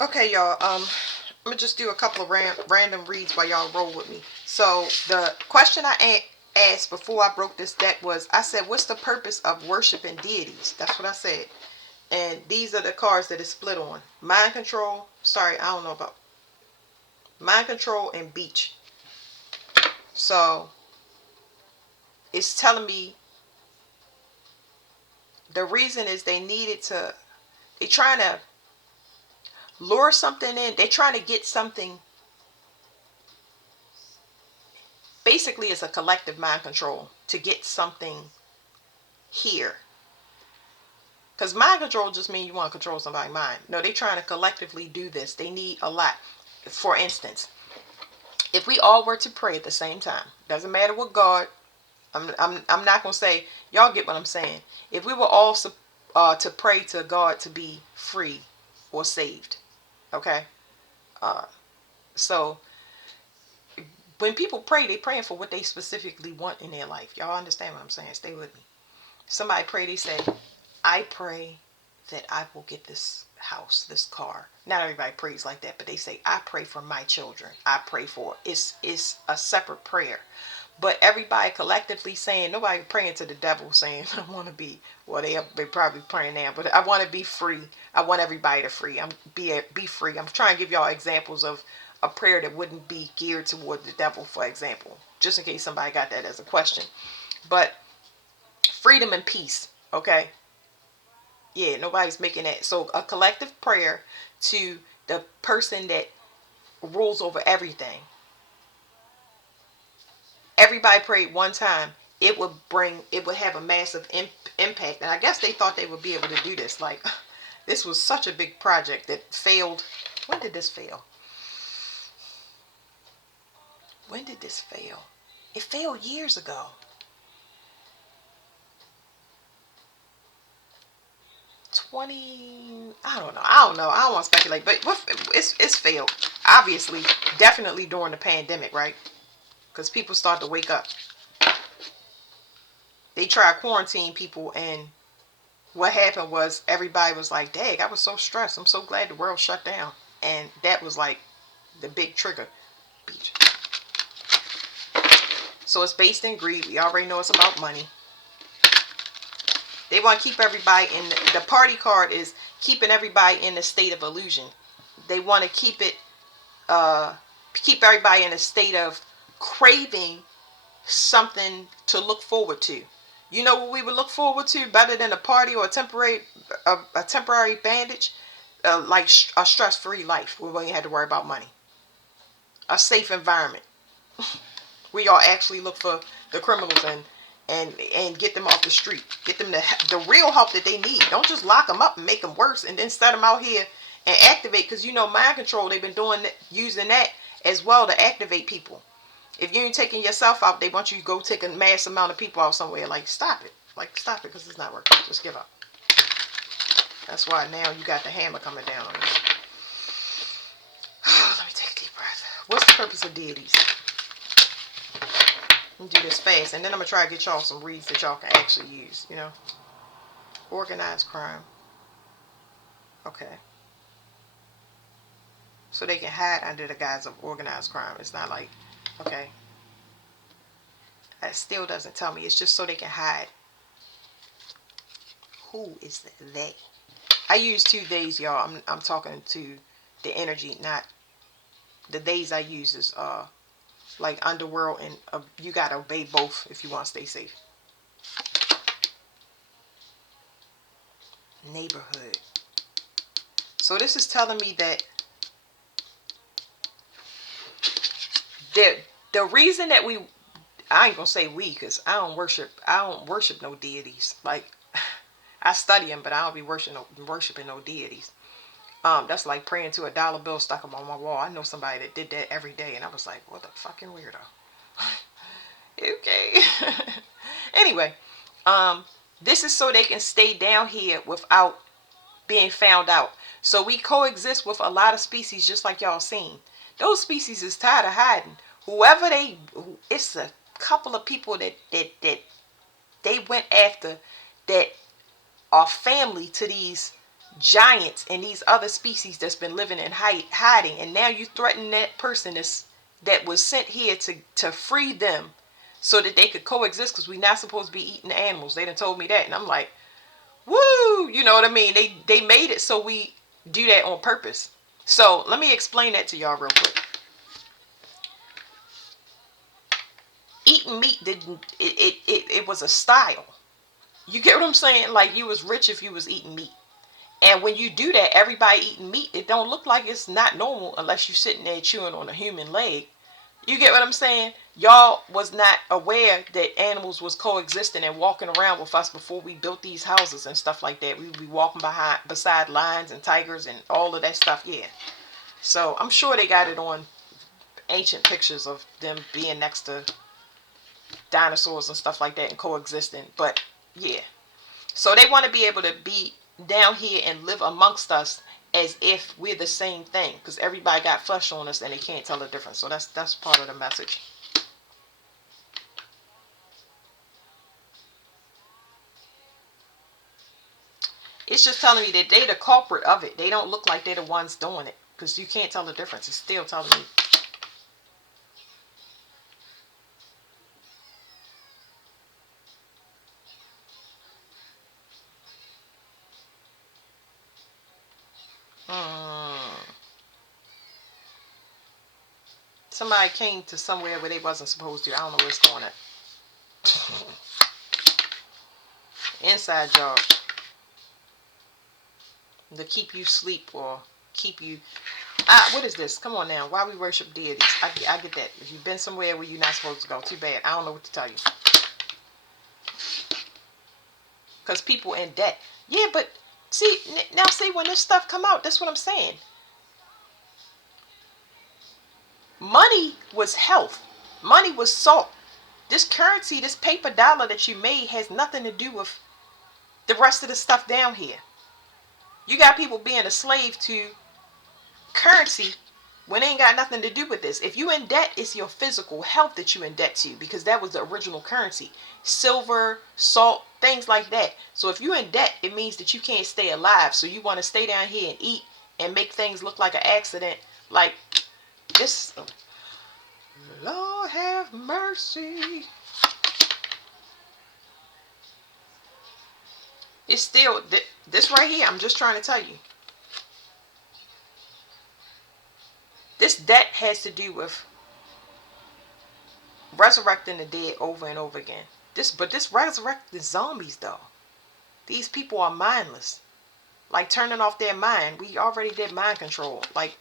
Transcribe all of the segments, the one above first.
Okay, y'all. I'm gonna just do a couple of random reads while y'all roll with me. So the question I asked before I broke this deck was, I said, "What's the purpose of worshiping deities?" That's what I said. And these are the cards that it's split on: mind control. Sorry, I don't know about mind control and beach. So it's telling me the reason is they needed to. They're trying to lure something in. They're trying to get something. Basically, it's a collective mind control to get something here. Because mind control just means you want to control somebody's mind. No, they're trying to collectively do this. They need a lot. For instance, if we all were to pray at the same time, doesn't matter what God, I'm not going to say, y'all get what I'm saying. If we were all to pray to God to be free or saved, okay? Uh, so when people pray, they praying for what they specifically want in their life. Y'all understand what I'm saying? Stay with me. Somebody pray, they say, I pray that I will get this house, this car. Not everybody prays like that, but they say, I pray for my children. I pray for it's a separate prayer. But everybody collectively saying, nobody praying to the devil saying, I want to be, well, they probably praying now, but I want to be free. I want everybody to free. Be free. I'm trying to give y'all examples of a prayer that wouldn't be geared toward the devil, for example, just in case somebody got that as a question. But freedom and peace, okay? Yeah, nobody's making that. So a collective prayer to the person that rules over everything. Everybody prayed one time. It would have a massive impact. And I guess they thought they would be able to do this. Like, this was such a big project that failed. When did this fail? When did this fail? It failed years ago. 20, I don't want to speculate, but it's failed. Obviously, definitely during the pandemic, right? Because people start to wake up. They tried quarantine people, and what happened was everybody was like, dang, I was so stressed, I'm so glad the world shut down. And that was like the big trigger. Beach. So it's based in greed. We already know it's about money. They want to keep everybody in the party card is keeping everybody in a state of illusion. They want to keep everybody in a state of craving something to look forward to. You know what we would look forward to better than a party or a temporary bandage, like a stress-free life where we ain't had to worry about money, a safe environment. We all actually look for the criminals and get them off the street, get them the real help that they need. Don't just lock them up and make them worse and then set them out here and activate, because you know mind control, they've been using that as well to activate people. If you ain't taking yourself out, they want you to go take a mass amount of people out somewhere. Like, stop it. Like, stop it, because it's not working. Just give up. That's why now you got the hammer coming down on this. Let me take a deep breath. What's the purpose of deities? Let me do this fast, and then I'm going to try to get y'all some reads that y'all can actually use, you know. Organized crime. Okay. So they can hide under the guise of organized crime. It's not like, okay. That still doesn't tell me. It's just so they can hide. Who is they? I use 2 days, y'all. I'm talking to the energy, not the days I use is like underworld, and you gotta obey both if you want to stay safe. Neighborhood. So this is telling me that the reason that I ain't gonna say we, because I don't worship no deities. Like, I study them, but I don't be worshiping no deities. That's like praying to a dollar bill stuck up on my wall. I know somebody that did that every day, and I was like, what the fucking weirdo. Okay. Anyway, this is so they can stay down here without being found out. So we coexist with a lot of species, just like y'all seen. Those species is tired of hiding. It's a couple of people that they went after that are family to these giants and these other species that's been living in hiding, and now you threaten that person that was sent here to free them so that they could coexist, because we're not supposed to be eating animals. They done told me that, and I'm like, woo, you know what I mean? They made it so we do that on purpose. So let me explain that to y'all real quick. Eating meat didn't it was a style. You get what I'm saying? Like, you was rich if you was eating meat. And when you do that, everybody eating meat, it don't look like it's not normal unless you're sitting there chewing on a human leg. You get what I'm saying? Y'all was not aware that animals was coexisting and walking around with us before we built these houses and stuff like that. We would be walking beside lions and tigers and all of that stuff. Yeah. So I'm sure they got it on ancient pictures of them being next to dinosaurs and stuff like that and coexisting. But yeah. So they want to be able to be down here and live amongst us as if we're the same thing, because everybody got flesh on us and they can't tell the difference. So that's part of the message. It's just telling me that they the culprit of it. They don't look like they're the ones doing it, because you can't tell the difference. It's still telling me. Hmm. Somebody came to somewhere where they wasn't supposed to. I don't know what's going on. Inside job. To keep you sleep or keep you. What is this? Come on now. Why we worship deities? I get that. If you've been somewhere where you're not supposed to go, too bad. I don't know what to tell you. Because people in debt. Yeah, but see, now see, when this stuff come out, that's what I'm saying. Money was health. Money was salt. This currency, this paper dollar that you made has nothing to do with the rest of the stuff down here. You got people being a slave to currency when it ain't got nothing to do with this. If you in debt, it's your physical health that you in debt to, because that was the original currency. Silver, salt, things like that. So if you in debt, it means that you can't stay alive. So you want to stay down here and eat and make things look like an accident. Like this. Lord have mercy. It's still this right here. I'm just trying to tell you. This debt has to do with resurrecting the dead over and over again. But this resurrecting zombies though. These people are mindless. Like turning off their mind. We already did mind control. Like,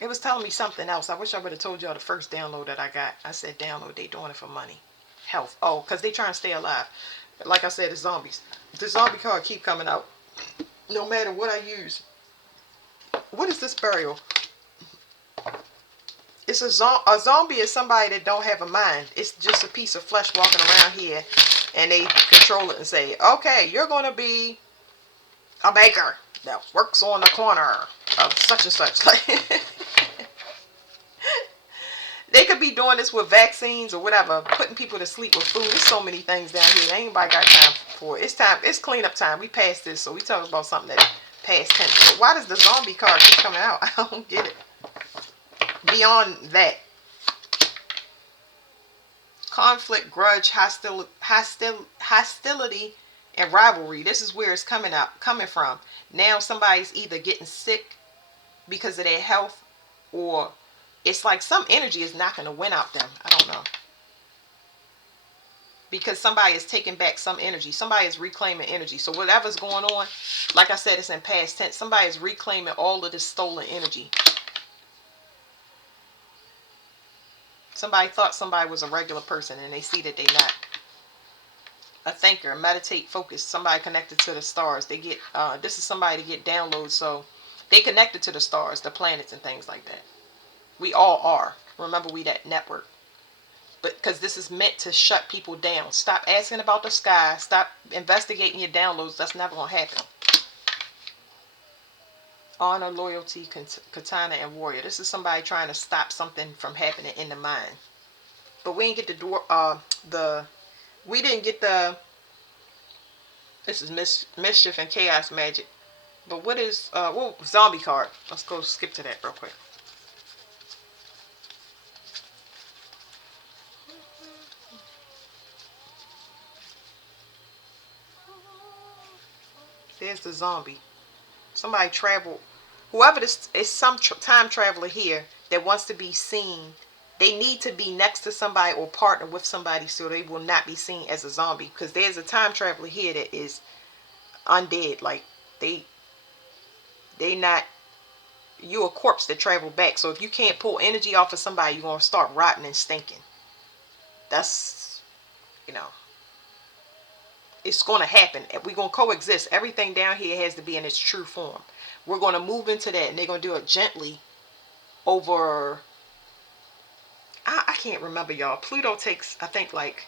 it was telling me something else. I wish I would have told y'all the first download that I got. I said download, they doing it for money. Health. Oh, because they trying to stay alive. Like I said, it's zombies. The zombie card keep coming out. No matter what I use. What is this burial? It's a zombie is somebody that don't have a mind. It's just a piece of flesh walking around here, and they control it and say, okay, you're going to be a baker that works on the corner of such and such. They could be doing this with vaccines or whatever, putting people to sleep with food. There's so many things down here. Ain't nobody got time for it. It's time. It's cleanup time. We passed this, so we talking about something that past tense. But why does the zombie card keep coming out? I don't get it. Beyond that, conflict, grudge, hostility, and rivalry. This is where it's coming from. Now somebody's either getting sick because of their health, or it's like some energy is knocking the wind out them. I don't know. Because somebody is taking back some energy. Somebody is reclaiming energy. So whatever's going on, like I said, it's in past tense. Somebody is reclaiming all of this stolen energy. Somebody thought somebody was a regular person and they see that they're not. A thinker, meditate, focus, somebody connected to the stars. They get, this is somebody to get downloads, so they connected to the stars, the planets and things like that. We all are. Remember, we that network. But because this is meant to shut people down. Stop asking about the sky. Stop investigating your downloads. That's never going to happen. Honor, loyalty, katana, and warrior. This is somebody trying to stop something from happening in the mind. But we didn't get we didn't get the, this is mischief and chaos magic. But what is zombie card? Let's go skip to that real quick. There's the zombie. Somebody traveled. Whoever this is, some time traveler here that wants to be seen. They need to be next to somebody or partner with somebody so they will not be seen as a zombie. Because there's a time traveler here that is undead. Like they not, you're a corpse that traveled back. So if you can't pull energy off of somebody, you're gonna start rotting and stinking. That's, you know, it's gonna happen. We're gonna coexist. Everything down here has to be in its true form. We're gonna move into that, and they're gonna do it gently over. I can't remember, y'all. Pluto takes, I think, like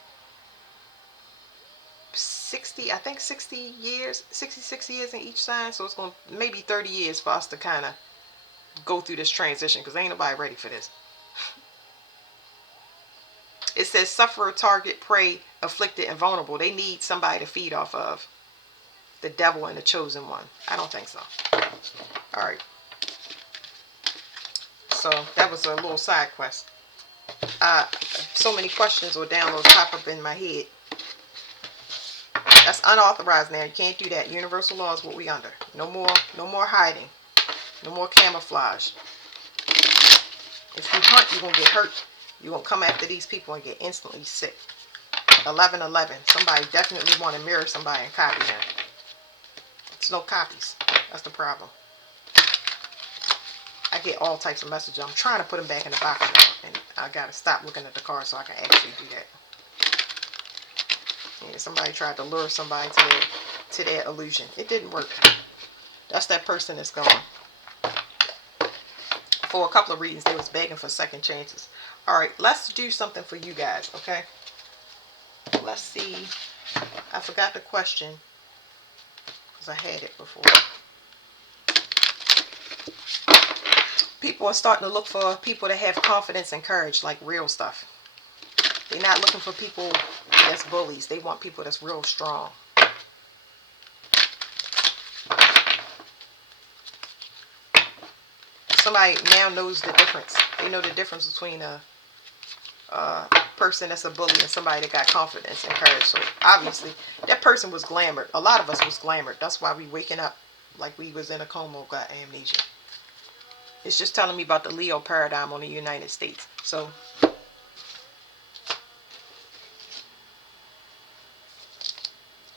60, I think 60 years, 66 years in each sign. So it's gonna maybe 30 years for us to kind of go through this transition, because ain't nobody ready for this. It says sufferer, target, prey, afflicted, and vulnerable. They need somebody to feed off of. The devil and the chosen one. I don't think so. All right. So that was a little side quest. So many questions or downloads pop up in my head. That's unauthorized now. You can't do that. Universal law is what we under. No more hiding. No more camouflage. If you hunt, you're going to get hurt. You're going to come after these people and get instantly sick. 1111. Somebody definitely want to mirror somebody and copy them. It's no copies. That's the problem. I get all types of messages. I'm trying to put them back in the box now, and I got to stop looking at the card so I can actually do that. Yeah, somebody tried to lure somebody to their illusion. It didn't work. That's that person that's gone. For a couple of reasons, they was begging for second chances. All right, let's do something for you guys, okay? Let's see. I forgot the question because I had it before. People are starting to look for people that have confidence and courage, like real stuff. They're not looking for people that's bullies. They want people that's real strong. Somebody now knows the difference. They know the difference between a person that's a bully and somebody that got confidence and courage. So obviously that person was glamored. A lot of us was glamored. That's why we waking up like we was in a coma or got amnesia. It's just telling me about the Leo paradigm on the United States. So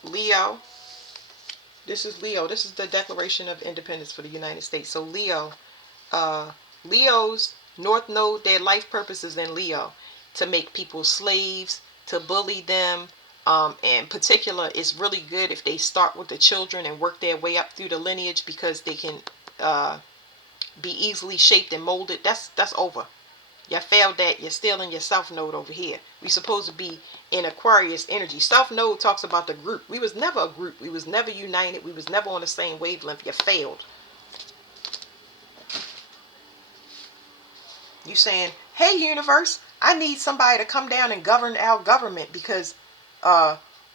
Leo, this is Leo. This is the Declaration of Independence for the United States. So Leo, Leo's North Node, their life purpose is in Leo. To make people slaves, to bully them. In particular, it's really good if they start with the children and work their way up through the lineage, because they can be easily shaped and molded. That's over. You failed that. You're still in your South Node over here. We supposed to be in Aquarius energy. South Node talks about the group. We was never a group. We was never united. We was never on the same wavelength. You failed. You saying, hey universe, I need somebody to come down and govern our government, because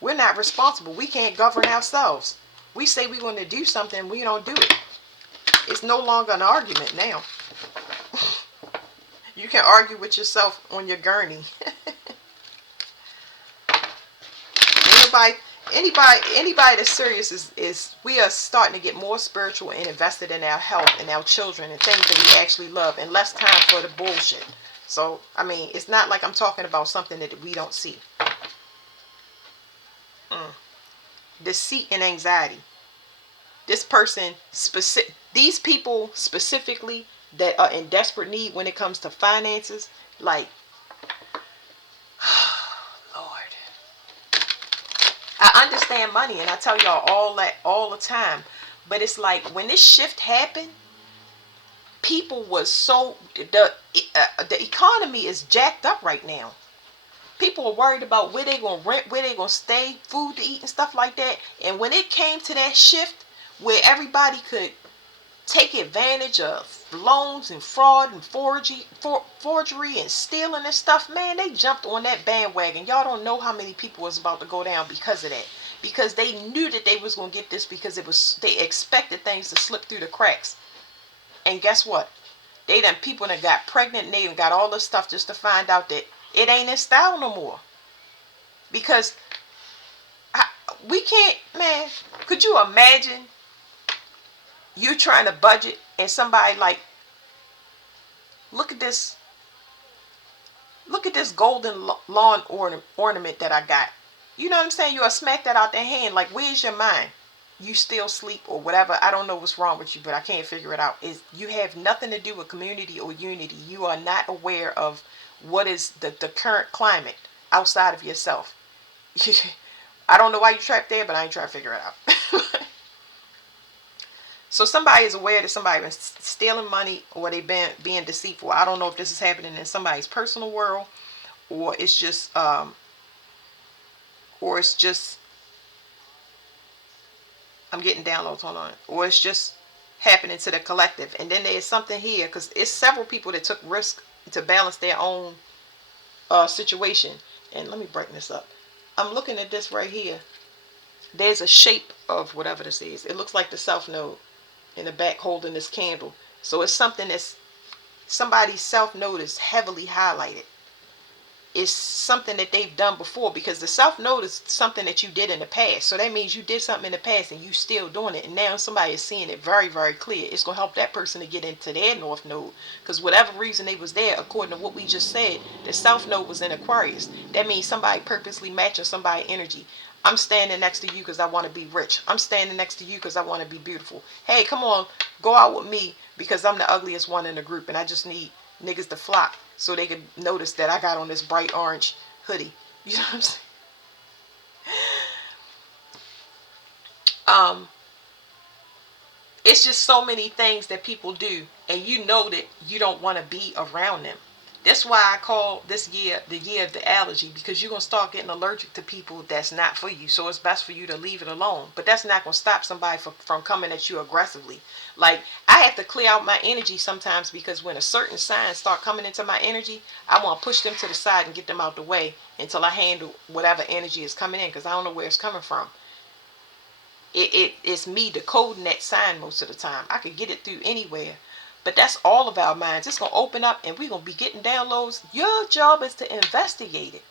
we're not responsible. We can't govern ourselves. We say we're going to do something, we don't do it. It's no longer an argument now. You can argue with yourself on your gurney. Anybody that's serious is we are starting to get more spiritual and invested in our health and our children and things that we actually love, and less time for the bullshit. So I mean, it's not like I'm talking about something that we don't see. Deceit and anxiety. This person these people specifically that are in desperate need when it comes to finances, like I understand money, and I tell y'all all that all the time. But it's like when this shift happened, people was so the economy is jacked up right now. People are worried about where they gonna rent, where they gonna stay, food to eat, and stuff like that. And when it came to that shift, where everybody could take advantage of loans and fraud and forgery and stealing and stuff, man, they jumped on that bandwagon. Y'all don't know how many people was about to go down because of that. because they knew that they was going to get this, because they expected things to slip through the cracks. And guess what? People that got pregnant, and they done got all this stuff just to find out that it ain't in style no more. Because we can't, man, could you imagine you trying to budget and somebody like, look at this golden lawn ornament that I got. You know what I'm saying? You'll smack that out their hand like, where's your mind? You still sleep or whatever. I don't know what's wrong with you, but I can't figure it out. Is you have nothing to do with community or unity. You are not aware of what is the current climate outside of yourself. I don't know why you trapped there, but I ain't trying to figure it out. So somebody is aware that somebody been stealing money, or they been being deceitful. I don't know if this is happening in somebody's personal world, or it's just I'm getting downloads, hold on, or it's just happening to the collective. And then there's something here, because it's several people that took risk to balance their own situation. And let me brighten this up. I'm looking at this right here. There's a shape of whatever this is. It looks like the self node in the back holding this candle. So it's something that's somebody's self node is heavily highlighted. It's something that they've done before, because the self node is something that you did in the past. So that means you did something in the past and you still doing it, and now somebody is seeing it very, very clear. It's going to help that person to get into their north node, because whatever reason they was there, according to what we just said, the south node was in Aquarius. That means somebody purposely matching somebody's energy. I'm standing next to you because I want to be rich. I'm standing next to you because I want to be beautiful. Hey, come on, go out with me because I'm the ugliest one in the group and I just need niggas to flock so they could notice that I got on this bright orange hoodie. You know what I'm saying? It's just so many things that people do, and you know that you don't want to be around them. That's why I call this year the year of the allergy, because you're going to start getting allergic to people that's not for you. So it's best for you to leave it alone. But that's not going to stop somebody from coming at you aggressively. Like, I have to clear out my energy sometimes, because when a certain sign start coming into my energy, I want to push them to the side and get them out the way until I handle whatever energy is coming in, because I don't know where it's coming from. It's me decoding that sign most of the time. I could get it through anywhere. But that's all of our minds. It's going to open up and we're going to be getting downloads. Your job is to investigate it.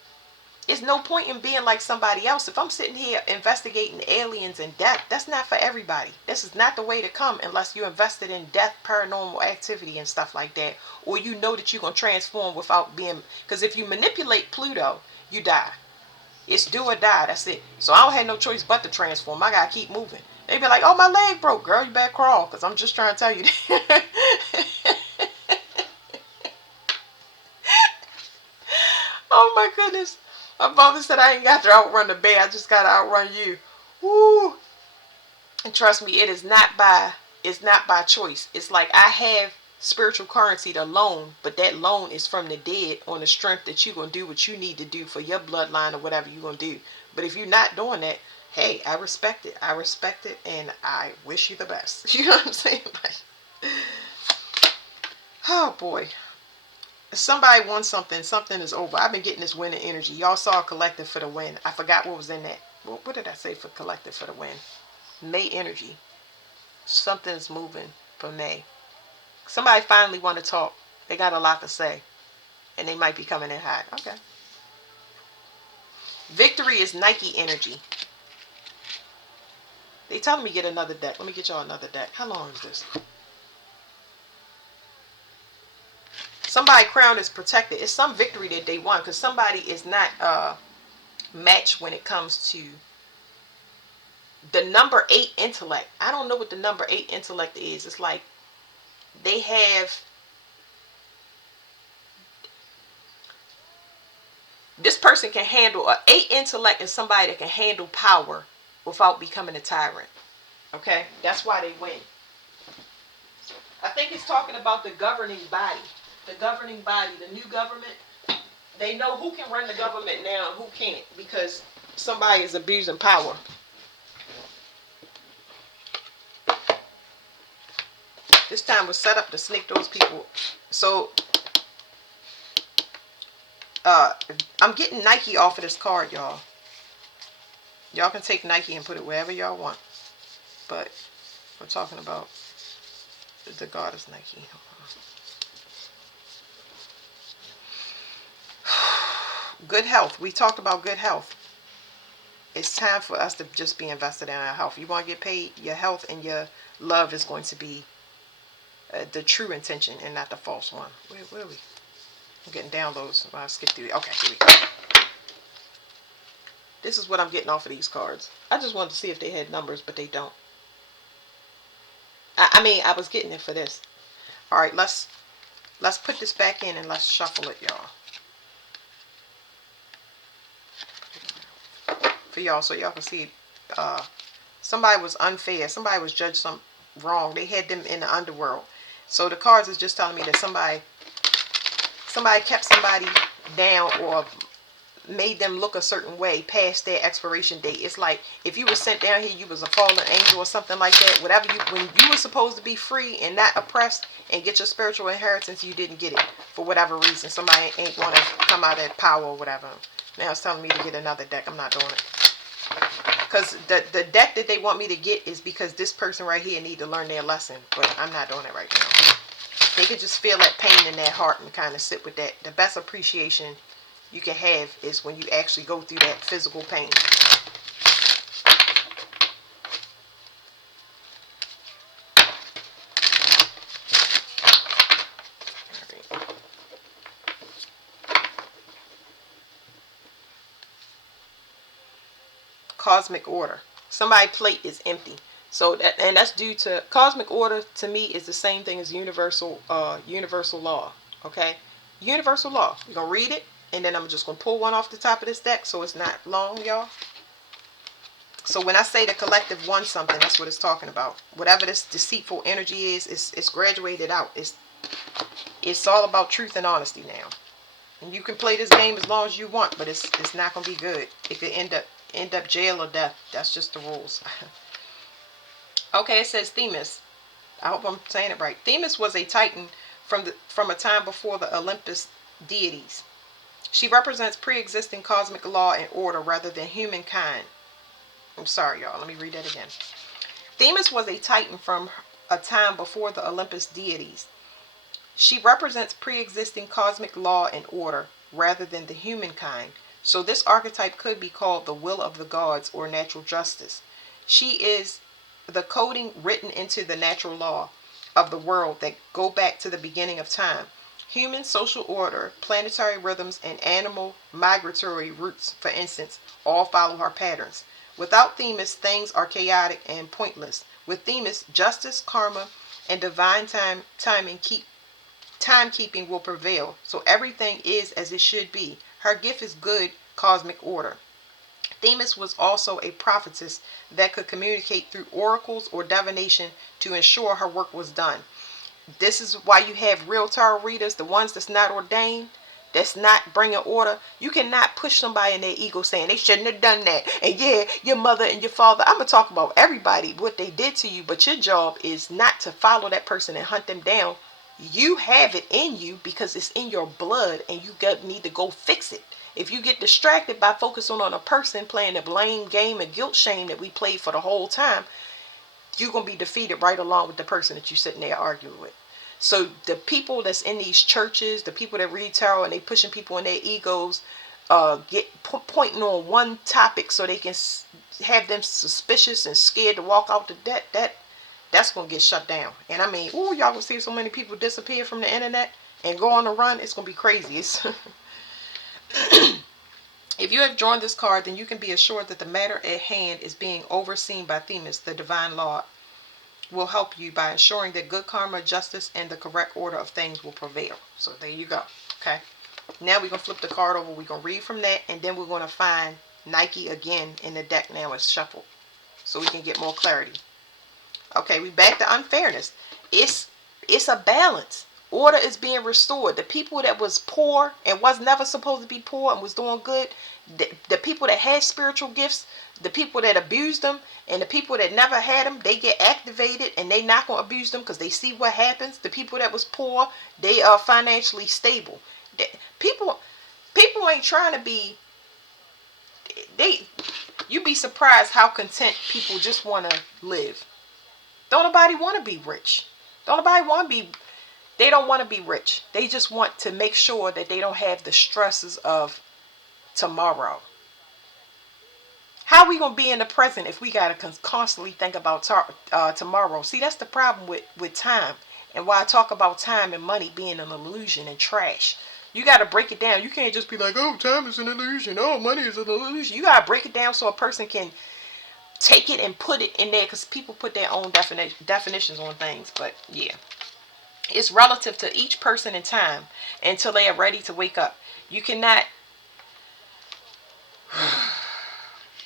It's no point in being like somebody else. If I'm sitting here investigating aliens and death, that's not for everybody. This is not the way to come unless you're invested in death, paranormal activity and stuff like that. Or you know that you're going to transform without being... Because if you manipulate Pluto, you die. It's do or die. That's it. So I don't have no choice but to transform. I got to keep moving. They be like, oh, my leg broke. Girl, you better crawl, because I'm just trying to tell you. Oh, my goodness. My father said I ain't got to outrun the bear. I just got to outrun you. Woo. And trust me, it's not by choice. It's like I have spiritual currency to loan, but that loan is from the dead on the strength that you're going to do what you need to do for your bloodline or whatever you're going to do. But if you're not doing that, hey, I respect it. I respect it, and I wish you the best. You know what I'm saying? Oh, boy. If somebody wants something, something is over. I've been getting this winning energy. Y'all saw a collective for the win. I forgot what was in that. What did I say for collective for the win? May energy. Something's moving for May. Somebody finally want to talk. They got a lot to say. And they might be coming in hot. Okay. Victory is Nike energy. They telling me get another deck. Let me get y'all another deck. How long is this? Somebody crown is protected. It's some victory that they won, because somebody is not matched when it comes to the number 8 intellect. I don't know what the number 8 intellect is. It's like they have... This person can handle... An 8 intellect is somebody that can handle power without becoming a tyrant. Okay? That's why they win. I think it's talking about the governing body. The governing body, the new government. They know who can run the government now and who can't, because somebody is abusing power. This time was set up to sneak those people. So, I'm getting Nike off of this card, y'all. Y'all can take Nike and put it wherever y'all want. But we're talking about the goddess Nike. Good health. We talked about good health. It's time for us to just be invested in our health. You want to get paid, your health and your love is going to be the true intention and not the false one. Where are we? I'm getting downloads. I'll skip through it. Okay, here we go. This is what I'm getting off of these cards. I just wanted to see if they had numbers, but they don't. I mean, I was getting it for this. All right, let's put this back in and let's shuffle it, y'all. For y'all, so y'all can see. Somebody was unfair. Somebody was judged wrong. They had them in the underworld. So the cards is just telling me that somebody kept somebody down or made them look a certain way past their expiration date. It's like if you were sent down here, you was a fallen angel or something like that. Whatever when you were supposed to be free and not oppressed and get your spiritual inheritance, you didn't get it for whatever reason. Somebody ain't want to come out of power or whatever. Now it's telling me to get another deck. I'm not doing it. Because the deck that they want me to get is because this person right here need to learn their lesson. But I'm not doing it right now. They could just feel that pain in their heart and kind of sit with that. The best appreciation you can have is when you actually go through that physical pain. Cosmic order. Somebody's plate is empty. So that's due to cosmic order. To me, is the same thing as universal law. Okay, universal law. We're gonna read it, and then I'm just gonna pull one off the top of this deck, so it's not long, y'all. So when I say the collective wants something, that's what it's talking about. Whatever this deceitful energy is, it's graduated out. It's all about truth and honesty now. And you can play this game as long as you want, but it's not gonna be good. It could end up jail or death. That's just the rules. Okay, it says Themis. I hope I'm saying it right. Themis was a titan from a time before the Olympus deities. She represents pre-existing cosmic law and order rather than humankind. I'm sorry, y'all. Let me read that again. Themis was a titan from a time before the Olympus deities. She represents pre-existing cosmic law and order rather than the humankind. So this archetype could be called the will of the gods or natural justice. She is the coding written into the natural law of the world that go back to the beginning of time. Human social order, planetary rhythms, and animal migratory routes, for instance, all follow her patterns. Without Themis, things are chaotic and pointless. With Themis, justice, karma, and divine timekeeping will prevail. So everything is as it should be. Her gift is good cosmic order. Themis was also a prophetess that could communicate through oracles or divination to ensure her work was done. This is why you have real tarot readers, the ones that's not ordained, that's not bringing order. You cannot push somebody in their ego saying they shouldn't have done that. And yeah, your mother and your father. I'm going to talk about everybody, what they did to you. But your job is not to follow that person and hunt them down. You have it in you because it's in your blood and you need to go fix it. If you get distracted by focusing on a person playing the blame game and guilt shame that we played for the whole time, you're going to be defeated right along with the person that you're sitting there arguing with. So the people that's in these churches, the people that read tarot and they pushing people in their egos, pointing on one topic so they can have them suspicious and scared to walk out that's going to get shut down. And I mean, y'all going to see so many people disappear from the internet and go on a run. It's going to be crazy. If you have drawn this card, then you can be assured that the matter at hand is being overseen by Themis. The divine law will help you by ensuring that good karma, justice, and the correct order of things will prevail. So there you go. Okay. Now we're going to flip the card over. We're going to read from that, and then we're going to find Nike again in the deck now. It's shuffled so we can get more clarity. Okay, we back to unfairness. It's a balance. Order is being restored. The people that was poor and was never supposed to be poor and was doing good, the people that had spiritual gifts, the people that abused them, and the people that never had them, they get activated and they not going to abuse them because they see what happens. The people that was poor, they are financially stable. People ain't trying to be, You'd be surprised how content people just want to live. Don't nobody want to be rich. Don't nobody want to be, they don't want to be rich. They just want to make sure that they don't have the stresses of tomorrow. How are we going to be in the present if we got to constantly think about tomorrow? See, that's the problem with time, and why I talk about time and money being an illusion and trash. You got to break it down. You can't just be like, oh, time is an illusion. Oh, money is an illusion. You got to break it down so a person can take it and put it in there, because people put their own definitions on things. But yeah, it's relative to each person in time until they are ready to wake up. You cannot.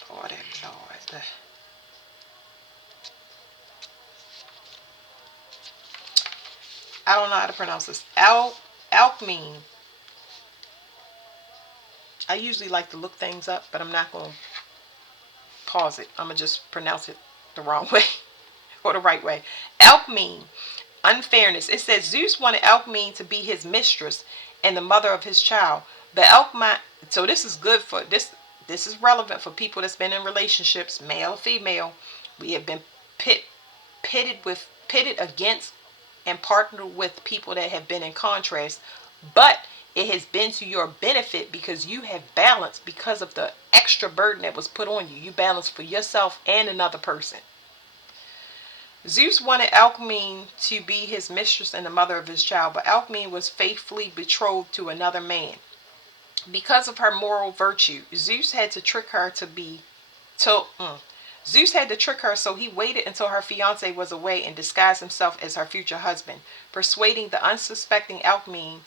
Lord, Lord. I don't know how to pronounce this. Alkmene. I usually like to look things up, but I'm not going to pause it. I'm going to just pronounce it the wrong way or the right way. Alkmene. Unfairness. It says Zeus wanted Alkmene to be his mistress and the mother of his child. But Alkmene, so this is good for this. This is relevant for people that's been in relationships, male or female. We have been pitted against and partnered with people that have been in contrast, but it has been to your benefit because you have balanced because of the extra burden that was put on you. You balanced for yourself and another person. Zeus wanted Alcmene to be his mistress and the mother of his child, but Alcmene was faithfully betrothed to another man. Because of her moral virtue, Zeus had to trick her Zeus had to trick her, so he waited until her fiance was away and disguised himself as her future husband, persuading the unsuspecting Alcmene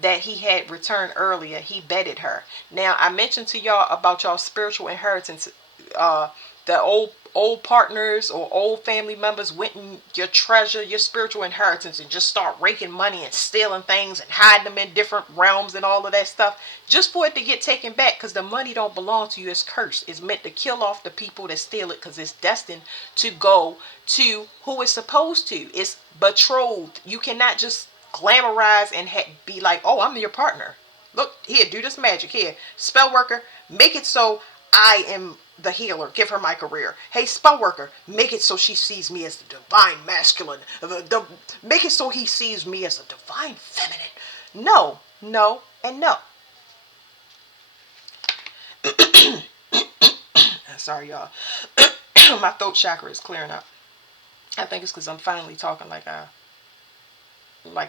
that he had returned earlier. He bedded her. Now, I mentioned to y'all about y'all spiritual inheritance. The old partners or old family members went and your treasure, your spiritual inheritance, and just start raking money and stealing things and hiding them in different realms and all of that stuff, just for it to get taken back, because the money don't belong to you. It's cursed. It's meant to kill off the people that steal it, because it's destined to go to who it's supposed to. It's betrothed. You cannot just glamorize and be like, oh, I'm your partner. Look here, do this magic here. Spell worker, make it so I am the healer. Give her my career. Hey, spell worker, make it so she sees me as the divine masculine. Make it so he sees me as the divine feminine. No, no, and no. Sorry, y'all. My throat chakra is clearing up. I think it's because I'm finally talking like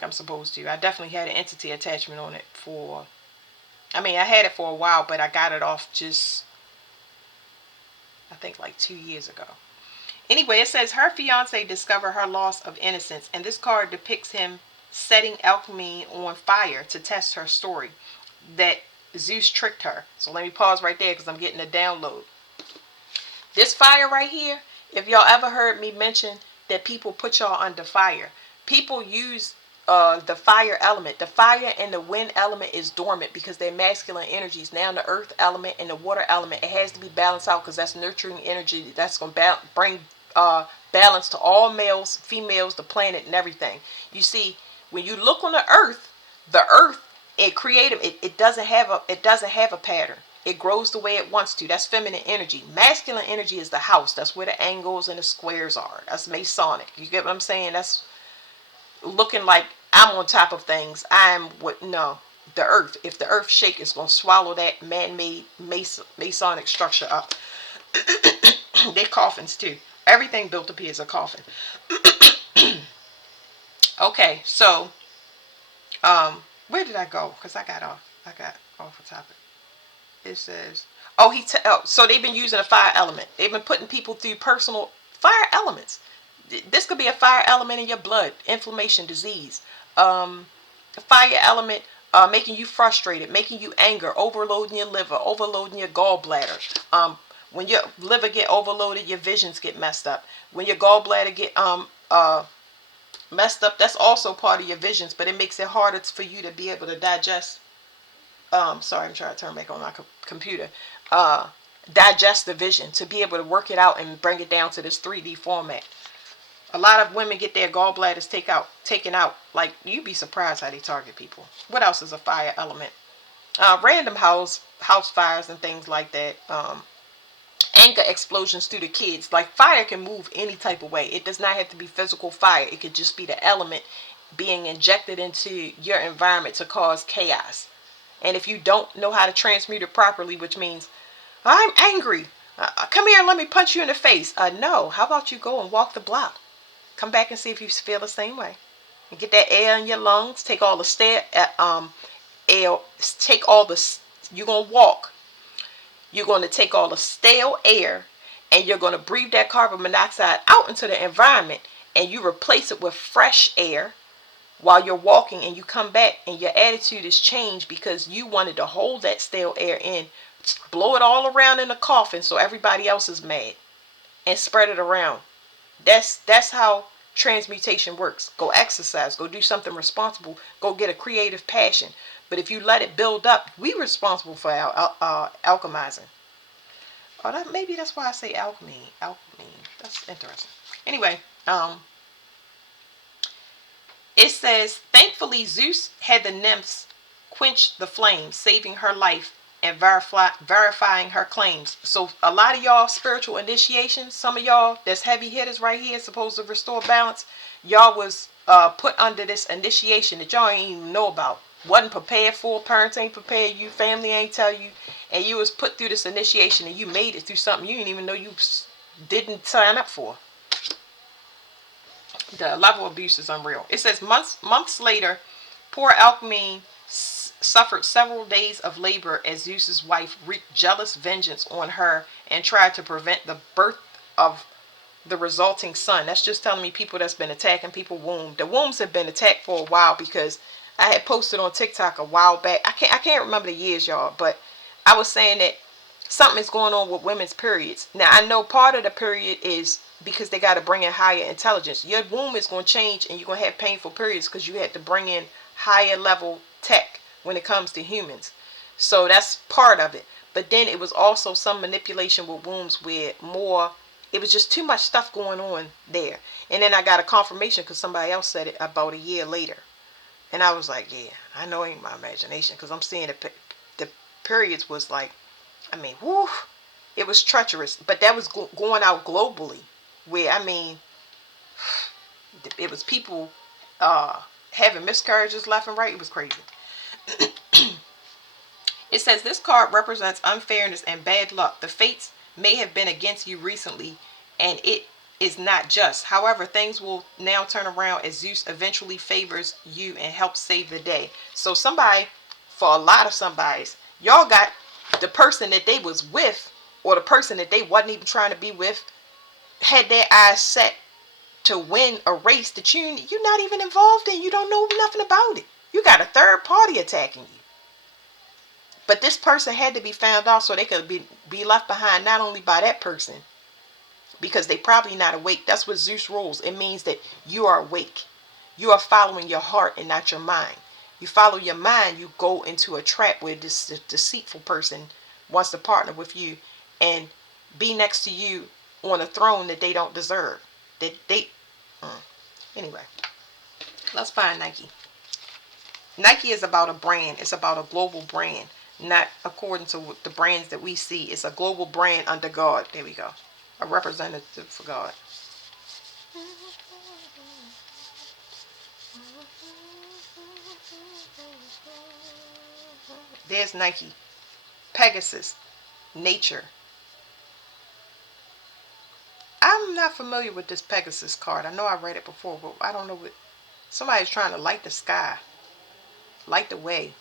I'm supposed to. I definitely had an entity attachment on it I had it for a while, but I got it off just, I think, like 2 years ago. Anyway, it says her fiance discovered her loss of innocence, and this card depicts him setting Alcmene on fire to test her story that Zeus tricked her. So let me pause right there because I'm getting a download. This fire right here, if y'all ever heard me mention that people put y'all under fire, people use the fire element. The fire and the wind element is dormant because they're masculine energies. Now the earth element and the water element, it has to be balanced out because that's nurturing energy. That's going to bring balance to all males, females, the planet, and everything. You see, when you look on the earth, it creative. It doesn't have a pattern. It grows the way it wants to. That's feminine energy. Masculine energy is the house. That's where the angles and the squares are. That's Masonic. You get what I'm saying? That's looking like I'm on top of things. The earth. If the earth shake, it's going to swallow that man-made Masonic structure up. They're coffins too. Everything built up here is a coffin. Okay, so where did I go? Because I got off the topic. It says, so they've been using a fire element. They've been putting people through personal fire elements. This could be a fire element in your blood, inflammation, disease. A fire element making you frustrated, making you anger, overloading your liver, overloading your gallbladder. When your liver get overloaded, your visions get messed up. When your gallbladder get messed up, that's also part of your visions, but it makes it harder for you to be able to digest. Sorry, I'm trying to turn back on my computer. Digest the vision, to be able to work it out and bring it down to this 3D format. A lot of women get their gallbladders taken out. Like, you'd be surprised how they target people. What else is a fire element? Random house fires and things like that. anger explosions through the kids. Like fire can move any type of way. It does not have to be physical fire. It could just be the element being injected into your environment to cause chaos. And if you don't know how to transmute it properly, which means I'm angry, come here and let me punch you in the face. No. How about you go and walk the block? Come back and see if you feel the same way. And get that air in your lungs. Take all the air. Take all the. You're gonna walk. You're going to take all the stale air and you're going to breathe that carbon monoxide out into the environment, and you replace it with fresh air while you're walking, and you come back and your attitude is changed because you wanted to hold that stale air in, blow it all around in a coffin so everybody else is mad, and spread it around. That's how transmutation works. Go exercise, go do something responsible, go get a creative passion. But if you let it build up, we're responsible for alchemizing. Oh, maybe that's why I say alchemy. Alchemy. That's interesting. Anyway, it says, thankfully Zeus had the nymphs quench the flames, saving her life and verifying her claims. So a lot of y'all spiritual initiations, some of y'all that's heavy hitters right here, supposed to restore balance, y'all was put under this initiation that y'all ain't even know about. Wasn't prepared for. Parents ain't prepared you. Family ain't tell you. And you was put through this initiation and you made it through something you didn't even know you didn't sign up for. The level of abuse is unreal. It says months later, poor Alcmene suffered several days of labor as Zeus's wife wreaked jealous vengeance on her and tried to prevent the birth of the resulting son. That's just telling me people that's been attacking people womb. The wombs have been attacked for a while, because I had posted on TikTok a while back. I can't remember the years, y'all, but I was saying that something is going on with women's periods. Now I know part of the period is because they got to bring in higher intelligence. Your womb is going to change and you're going to have painful periods because you had to bring in higher level tech when it comes to humans. So that's part of it. But then it was also some manipulation with wombs where it was just too much stuff going on there. And then I got a confirmation because somebody else said it about a year later. And I was like, yeah, I know it ain't my imagination, because I'm seeing the periods was like, I mean, whoo, it was treacherous. But that was going out globally, where, I mean, it was people having miscarriages left and right. It was crazy. It says this card represents unfairness and bad luck. The fates may have been against you recently, and it is not just. However, things will now turn around as Zeus eventually favors you and helps save the day. So somebody, for a lot of somebodies, y'all got the person that they was with, or the person that they wasn't even trying to be with, had their eyes set to win a race that you're not even involved in. You don't know nothing about it. You got a third party attacking you. But this person had to be found out so they could be left behind, not only by that person, because they probably not awake. That's what Zeus rules. It means that you are awake. You are following your heart and not your mind. You follow your mind, you go into a trap where this deceitful person wants to partner with you and be next to you on a throne that they don't deserve. Anyway, let's find Nike. Nike is about a brand. It's about a global brand, not according to the brands that we see. It's a global brand under God. There we go. A representative for God. There's Nike. Pegasus. Nature. I'm not familiar with this Pegasus card. I know I read it before, but I don't know what. Somebody's trying to light the sky. Light the way.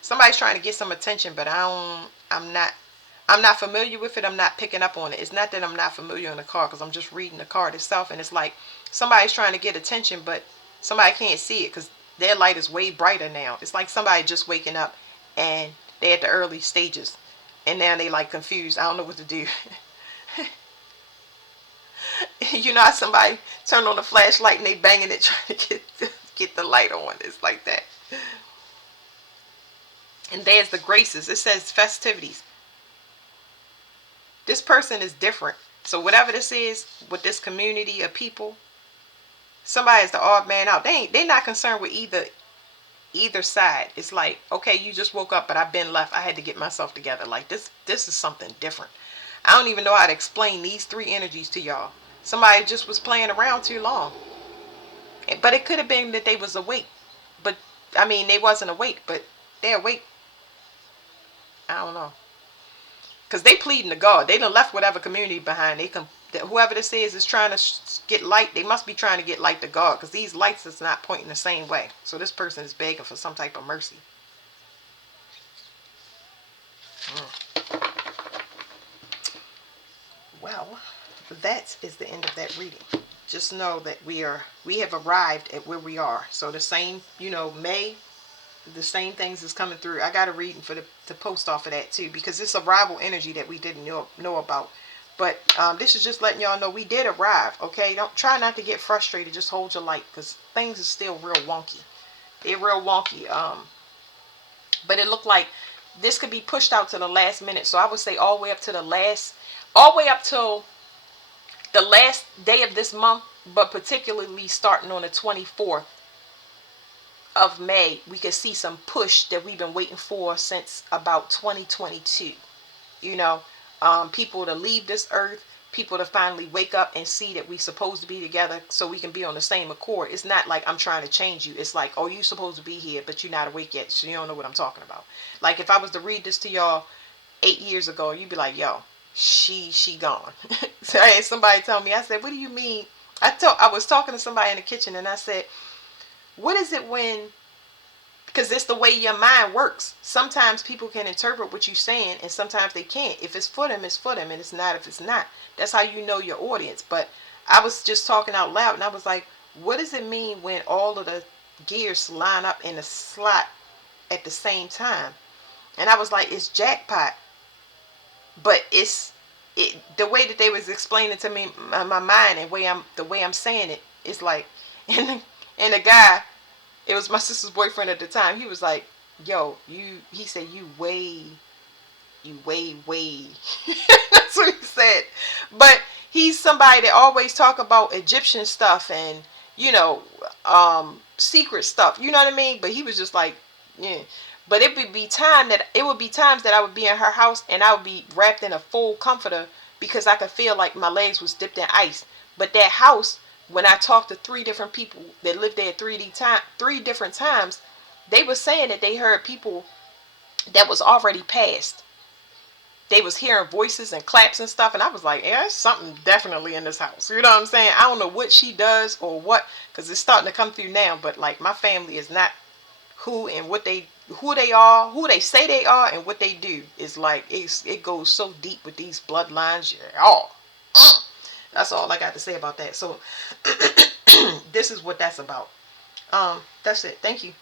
Somebody's trying to get some attention, but I'm not familiar with it. I'm not picking up on it. It's not that I'm not familiar on the card, because I'm just reading the card itself, and it's like somebody's trying to get attention, but somebody can't see it because their light is way brighter now. It's like somebody just waking up and they're at the early stages, and now they like confused. I don't know what to do. You know how somebody turned on the flashlight and they banging it trying to get the light on. It's like that. And there's the graces. It says festivities. This person is different. So whatever this is with this community of people, somebody is the odd man out. They're not concerned with either side. It's like, okay, you just woke up, but I've been left. I had to get myself together. Like this is something different. I don't even know how to explain these three energies to y'all. Somebody just was playing around too long. But it could have been that they was awake. But I mean, they wasn't awake, but they're awake. I don't know. Because they pleading to God. They done left whatever community behind. Whoever this is trying to get light. They must be trying to get light to God, because these lights is not pointing the same way. So this person is begging for some type of mercy. Well, that is the end of that reading. Just know that we have arrived at where we are. So the same, May, the same things is coming through. I got a reading for to post off of that too, because it's arrival energy that we didn't know about. But this is just letting y'all know we did arrive. Okay, don't try not to get frustrated. Just hold your light, because things are still real wonky. They're real wonky. But it looked like this could be pushed out to the last minute. So I would say all the way up to all the way up till the last day of this month, but particularly starting on the 24th of May, we could see some push that we've been waiting for since about 2022. People to leave this earth, people to finally wake up and see that we're supposed to be together so we can be on the same accord. It's not like I'm trying to change you. It's like, oh, you're supposed to be here, but you're not awake yet, so you don't know what I'm talking about. Like if I was to read this to y'all 8 years ago, you'd be like, yo, she gone. So I had somebody tell me, I said, what do you mean? I was talking to somebody in the kitchen, and I said, what is it when, because it's the way your mind works. Sometimes people can interpret what you're saying, and sometimes they can't. If it's for them, it's for them, and it's not if it's not. That's how you know your audience. But I was just talking out loud, and I was like, what does it mean when all of the gears line up in a slot at the same time? And I was like, it's jackpot. But the way that they was explaining to me my mind, and the way I'm saying it, it's like, and the guy, it was my sister's boyfriend at the time. He was like, yo, he said, you way. That's what he said. But he's somebody that always talk about Egyptian stuff and, secret stuff. You know what I mean? But he was just like, yeah. But it would be times that I would be in her house, and I would be wrapped in a full comforter, because I could feel like my legs was dipped in ice. But that house, when I talked to 3 different people that lived there 3 different times, they were saying that they heard people that was already passed. They was hearing voices and claps and stuff, and I was like, yeah, there's something definitely in this house. You know what I'm saying? I don't know what she does or what, because it's starting to come through now. But like, my family is not who they are, who they say they are, and what they do. Is like, it goes so deep with these bloodlines. That's all I got to say about that. So this is what that's about. That's it. Thank you.